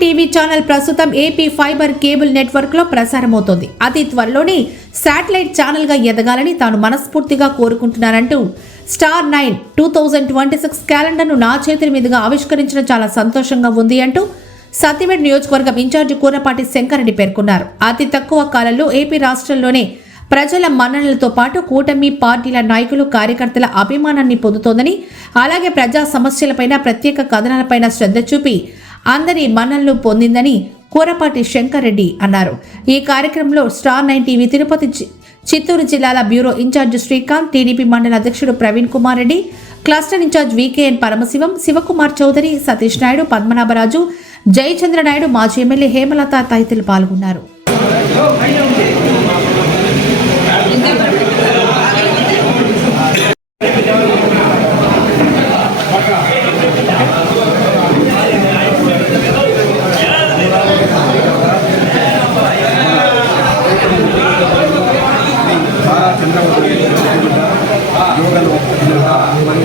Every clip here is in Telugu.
టీవీ ఛానల్ ప్రస్తుతం ఏపీ ఫైబర్ కేబుల్ నెట్వర్క్ లో ప్రసారమవుతోంది. అతి త్వరలోనే శాటిలైట్ ఛానల్ గా ఎదగాలని తాను మనస్ఫూర్తిగా కోరుకుంటున్నానంటూ స్టార్ 9 2026 క్యాలెండర్ ను నా చేతుల మీదుగా ఆవిష్కరించడం చాలా సంతోషంగా ఉంది అంటూ సత్యవేడ్ నియోజకవర్గం ఇన్ఛార్జి కూరపాటి శంకరెడ్డి పేర్కొన్నారు. అతి తక్కువ కాలంలో ఏపీ రాష్ట్రంలోనే ప్రజల మన్ననలతో పాటు కూటమి పార్టీల నాయకులు కార్యకర్తల అభిమానాన్ని పొందుతోందని, అలాగే ప్రజా సమస్యలపైన ప్రత్యేక కథనాలపైన శ్రద్ధ చూపి అందరి మన్ననలు పొందిందని కూరపాటి శంకరెడ్డి అన్నారు. ఈ కార్యక్రమంలో స్టార్ 9 టీవీ తిరుపతి చిత్తూరు జిల్లాల బ్యూరో ఇన్ఛార్జ్ శ్రీకాంత్, టీడీపీ మండల అధ్యక్షుడు ప్రవీణ్ కుమార్ రెడ్డి, క్లస్టర్ ఇన్ఛార్జ్ వికేఎన్ పరమశివం, శివకుమార్ చౌదరి, సతీష్ నాయుడు, పద్మనాభరాజు, జయచంద్ర నాయుడు, మాజీ ఎమ్మెల్యే హేమలత తదితరులు పాల్గొన్నారు.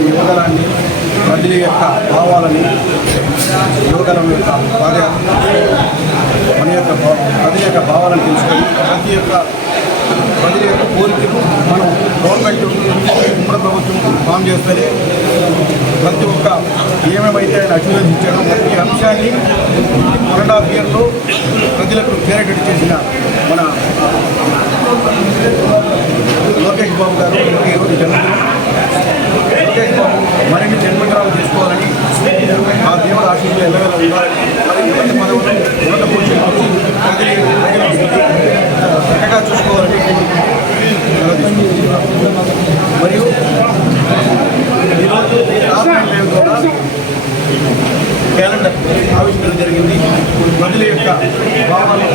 యువగలాన్ని ప్రజల యొక్క భావాలని యువగలం యొక్క మన యొక్క ప్రజల యొక్క భావాలను తెలుసుకొని ప్రజల యొక్క కోరికలు మనం గవర్నమెంట్ ఉమ్మడి ప్రభుత్వం ఫామ్ చేస్తేనే ప్రతి ఒక్క ఏమేమైతే ఆయన అభివృద్ధించాడో ప్రతి అంశాన్ని 1.5 ఇయర్లో ప్రజలకు చేరేటట్టు చేసిన మన లోకేష్ బాబు గారు ఈరోజు జన్మదినం. లోకేష్ బాబు మరిన్ని జన్మదినాలు చేసుకోవాలని ఆ దేవుడు ఆశీస్సులు ఎల్లవేళ ఉండాలని ఉన్నత పదవులు ఉన్నత పోషణలు వచ్చి చక్కగా చూసుకోవాలని మరియు ఈరోజు రాజధాని ద్వారా క్యాలెండర్ ఆవిష్కరణ జరిగింది. ప్రజల యొక్క భావాలు